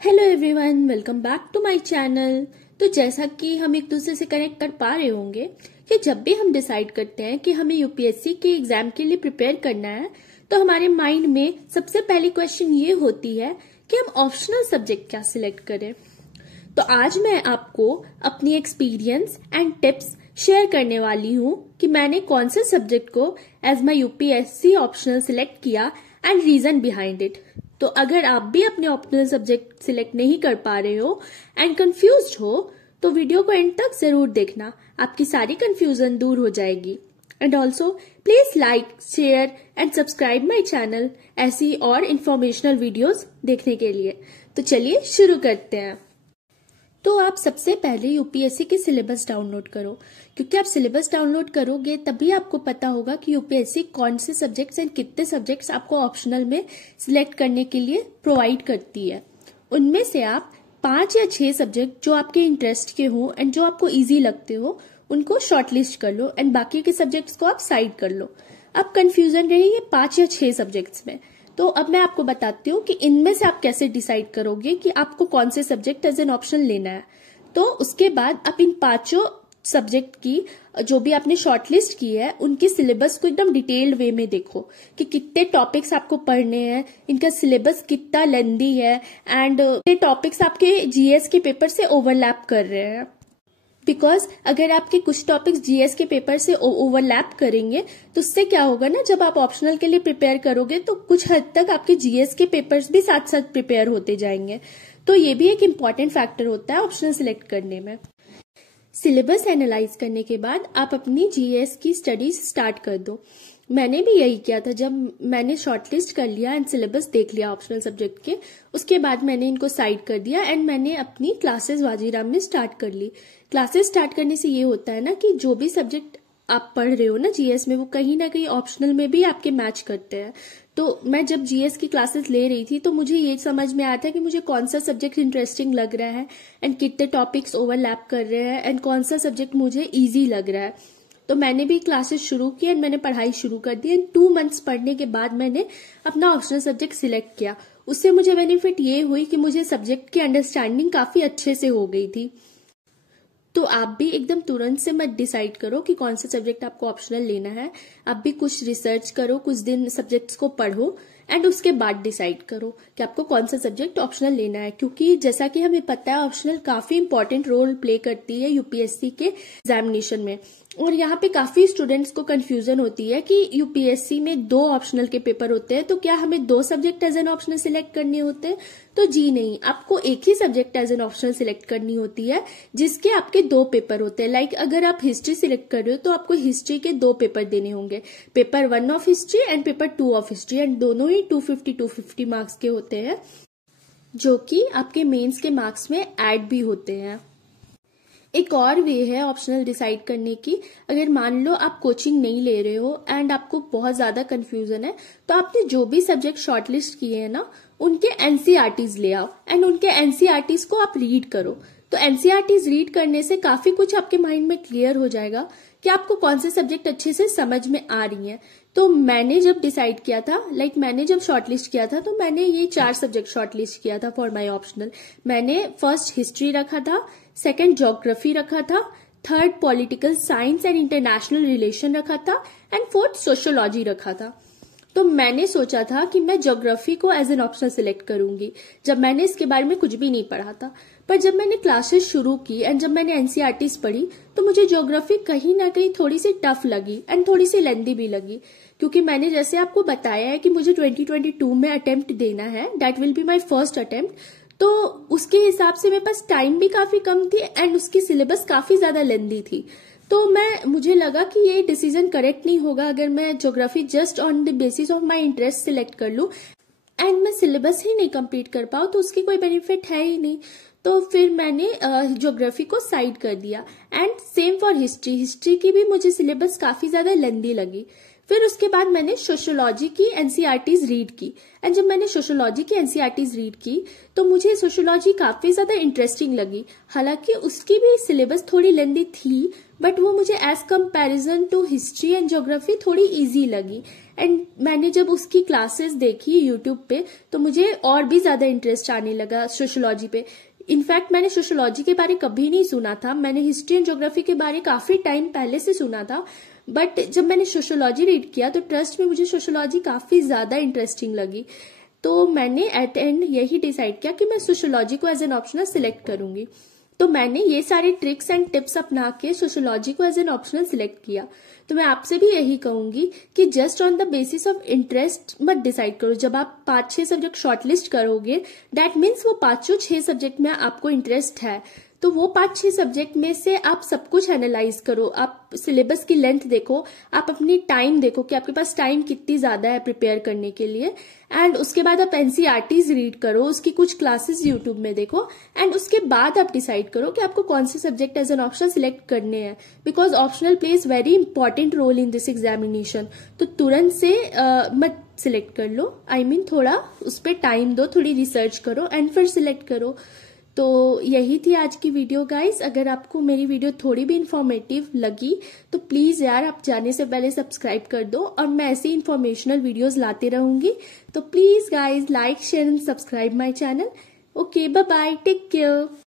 Hello everyone, welcome back to my channel. तो जैसा कि हम एक दूसरे से कनेक्ट कर पा रहे होंगे कि जब भी हम डिसाइड करते हैं कि हमें यूपीएससी के एग्जाम के लिए प्रिपेयर करना है तो हमारे माइंड में सबसे पहली क्वेश्चन ये होती है कि हम ऑप्शनल सब्जेक्ट क्या सिलेक्ट करें। तो आज मैं आपको अपनी एक्सपीरियंस एंड टिप्स शेयर करने वाली हूँ कि मैंने कौन से सब्जेक्ट को as my UPSC optional select किया एंड रीजन बिहाइंड इट। तो अगर आप भी अपने ऑप्शनल सब्जेक्ट सिलेक्ट नहीं कर पा रहे हो एंड कंफ्यूज्ड हो तो वीडियो को एंड तक जरूर देखना, आपकी सारी कंफ्यूजन दूर हो जाएगी। And also please like, share and subscribe my channel ऐसी और इन्फॉर्मेशनल वीडियोस देखने के लिए। तो चलिए शुरू करते हैं। तो आप सबसे पहले यूपीएससी के सिलेबस डाउनलोड करो, क्योंकि आप सिलेबस डाउनलोड करोगे तभी आपको पता होगा कि यूपीएससी कौन से सब्जेक्ट्स एंड कितने सब्जेक्ट्स आपको ऑप्शनल में सिलेक्ट करने के लिए प्रोवाइड करती है। उनमें से आप 5 या 6 सब्जेक्ट जो आपके इंटरेस्ट के हो एंड जो आपको इजी लगते हो उनको शॉर्टलिस्ट कर लो एंड बाकी के सब्जेक्ट्स को आप साइड कर लो। अब कंफ्यूजन रही है 5 या 6 सब्जेक्ट्स में, तो अब मैं आपको बताती हूँ कि इनमें से आप कैसे डिसाइड करोगे कि आपको कौन से सब्जेक्ट एज एन ऑप्शन लेना है। तो उसके बाद आप इन 5 सब्जेक्ट की जो भी आपने शॉर्टलिस्ट की है उनके सिलेबस को एकदम डिटेल्ड वे में देखो कि कितने टॉपिक्स आपको पढ़ने हैं, इनका सिलेबस कितना लेंदी है एंड ये टॉपिक्स आपके जीएस के पेपर से ओवरलैप कर रहे हैं। बिकॉज अगर आपके कुछ टॉपिक्स जीएस के पेपर से ओवरलैप करेंगे तो उससे क्या होगा ना, जब आप ऑप्शनल के लिए प्रिपेयर करोगे तो कुछ हद तक आपके जीएस के पेपर्स भी साथ साथ प्रिपेयर होते जाएंगे। तो ये भी एक इम्पॉर्टेंट फैक्टर होता है ऑप्शनल सिलेक्ट करने में। सिलेबस एनालाइज करने के बाद आप अपनी जीएस की स्टडीज स्टार्ट कर दो। मैंने भी यही किया था। जब मैंने शॉर्टलिस्ट कर लिया एंड सिलेबस देख लिया ऑप्शनल सब्जेक्ट के, उसके बाद मैंने इनको साइड कर दिया एंड मैंने अपनी क्लासेस वाजीराम में स्टार्ट कर ली। क्लासेस स्टार्ट करने से ये होता है ना कि जो भी सब्जेक्ट आप पढ़ रहे हो ना जीएस में, वो कहीं ना कहीं ऑप्शनल में भी आपके मैच करते हैं। तो मैं जब जीएस की क्लासेस ले रही थी तो मुझे ये समझ में आया था कि मुझे कौन सा सब्जेक्ट इंटरेस्टिंग लग रहा है एंड कितने टॉपिक्स ओवरलैप कर रहे हैं एंड कौन सा सब्जेक्ट मुझे ईजी लग रहा है। तो मैंने भी क्लासेस शुरू की एंड मैंने पढ़ाई शुरू कर दी एंड 2 मंथ्स पढ़ने के बाद मैंने अपना ऑप्शनल सब्जेक्ट सिलेक्ट किया। उससे मुझे बेनिफिट ये हुई कि मुझे सब्जेक्ट की अंडरस्टैंडिंग काफी अच्छे से हो गई थी। तो आप भी एकदम तुरंत से मत डिसाइड करो कि कौन सा सब्जेक्ट आपको ऑप्शनल लेना है। आप भी कुछ रिसर्च करो, कुछ दिन सब्जेक्ट्स को पढ़ो एंड उसके बाद डिसाइड करो कि आपको कौन सा सब्जेक्ट ऑप्शनल लेना है। क्योंकि जैसा कि हमें पता है ऑप्शनल काफी इंपॉर्टेंट रोल प्ले करती है यूपीएससी के एग्जामिनेशन में। और यहाँ पे काफी स्टूडेंट्स को कंफ्यूजन होती है कि यूपीएससी में 2 ऑप्शनल के पेपर होते हैं, तो क्या हमें 2 subject as an optional select करने होते हैं? तो जी नहीं, आपको एक ही subject as an optional select करनी होती है जिसके आपके 2 पेपर होते हैं। लाइक अगर आप हिस्ट्री सिलेक्ट कर रहे हो तो आपको हिस्ट्री के 2 पेपर देने होंगे, paper 1 of history and paper 2 of history, and दोनों ही 250 मार्क्स के होते हैं, जो कि आपके मेंस के मार्क्स में ऐड भी होते हैं। एक और वे है ऑप्शनल डिसाइड करने की। अगर मान लो आप कोचिंग नहीं ले रहे हो एंड आपको बहुत ज्यादा कंफ्यूजन है, तो आपने जो भी सब्जेक्ट शॉर्टलिस्ट किए हैं ना उनके एनसीईआरटीज ले आओ एंड उनके एनसीईआरटीज को आप रीड करो। तो एनसीईआरटीज रीड करने से काफी कुछ आपके माइंड में क्लियर हो जाएगा कि आपको कौन से सब्जेक्ट अच्छे से समझ में आ रही हैं। तो मैंने जब डिसाइड किया था, मैंने जब शॉर्टलिस्ट किया था तो मैंने ये 4 सब्जेक्ट शॉर्टलिस्ट किया था फॉर माय ऑप्शनल। मैंने फर्स्ट हिस्ट्री रखा था, सेकंड ज्योग्राफी रखा था, third political science and international relation रखा था एंड फोर्थ सोशियोलॉजी रखा था। तो मैंने सोचा था कि मैं ज्योग्राफी को एज एन ऑप्शनल सिलेक्ट करूंगी जब मैंने इसके बारे में कुछ भी नहीं पढ़ा था। पर जब मैंने क्लासेस शुरू की एंड जब मैंने एनसीईआरटीज पढ़ी तो मुझे ज्योग्राफी कहीं ना कहीं थोड़ी सी टफ लगी एंड थोड़ी सी लेंदी भी लगी, क्योंकि मैंने जैसे आपको बताया है कि मुझे 2022 में अटेम्प्ट देना है, that will be my first attempt. तो उसके हिसाब से मेरे पास टाइम भी काफी कम थी एंड उसकी सिलेबस काफी ज्यादा लेंदी थी। तो मुझे लगा कि ये डिसीजन करेक्ट नहीं होगा अगर मैं geography just on the basis of my interest select कर लूं एंड मैं सिलेबस ही नहीं कंप्लीट कर पाऊं तो उसकी कोई बेनिफिट है ही नहीं। तो फिर मैंने ज्योग्राफी को साइड कर दिया and same for history. History की भी मुझे सिलेबस काफी ज्यादा लेंदी लगी। फिर उसके बाद मैंने सोशियोलॉजी की एनसीईआरटीज रीड की। एंड जब मैंने सोशियोलॉजी की एनसीईआरटीज रीड की तो मुझे सोशियोलॉजी काफी ज्यादा इंटरेस्टिंग लगी। हालांकि उसकी भी सिलेबस थोड़ी लेंदी थी, बट वो मुझे as comparison to history and geography थोड़ी इजी लगी। एंड मैंने जब उसकी क्लासेस देखी यूट्यूब पे तो मुझे और भी ज्यादा इंटरेस्ट आने लगा सोशियोलॉजी पे। इनफैक्ट मैंने सोशियोलॉजी के बारे कभी नहीं सुना था, मैंने हिस्ट्री एंड ज्योग्राफी के बारे काफी टाइम पहले से सुना था, बट जब मैंने सोशियोलॉजी रीड किया तो ट्रस्ट में मुझे सोशियोलॉजी काफी ज्यादा इंटरेस्टिंग लगी। तो मैंने एट एंड यही डिसाइड किया कि मैं सोशियोलॉजी को एज एन ऑप्शनल सिलेक्ट करूंगी। तो मैंने ये सारे ट्रिक्स एंड टिप्स अपना के सोशियोलॉजी को एज एन ऑप्शनल सिलेक्ट किया। तो मैं आपसे भी यही कहूंगी कि just on the basis of interest मत डिसाइड करो। जब आप 5-6 सब्जेक्ट शॉर्टलिस्ट करोगे, दैट मीन्स वो 5-6 सब्जेक्ट में आपको इंटरेस्ट है, तो वो 5-6 सब्जेक्ट में से आप सब कुछ एनालाइज करो। आप सिलेबस की लेंथ देखो, आप अपनी टाइम देखो कि आपके पास टाइम कितनी ज्यादा है प्रिपेयर करने के लिए। एंड उसके बाद आप एनसीईआरटीज रीड करो, उसकी कुछ क्लासेस यूट्यूब में देखो, एंड उसके बाद आप डिसाइड करो कि आपको कौन से subject as an option select करने हैं। Because optional plays very important role in this examination. तो तुरंत से मत सिलेक्ट कर लो, I mean, थोड़ा उस पर टाइम दो, थोड़ी रिसर्च करो एंड फिर सिलेक्ट करो। तो यही थी आज की वीडियो गाइस। अगर आपको मेरी वीडियो थोड़ी भी इंफॉर्मेटिव लगी तो प्लीज यार आप जाने से पहले सब्सक्राइब कर दो, और मैं ऐसी इंफॉर्मेशनल वीडियोस लाते रहूंगी। तो please guys like share and subscribe my channel. Okay, bye bye, take care.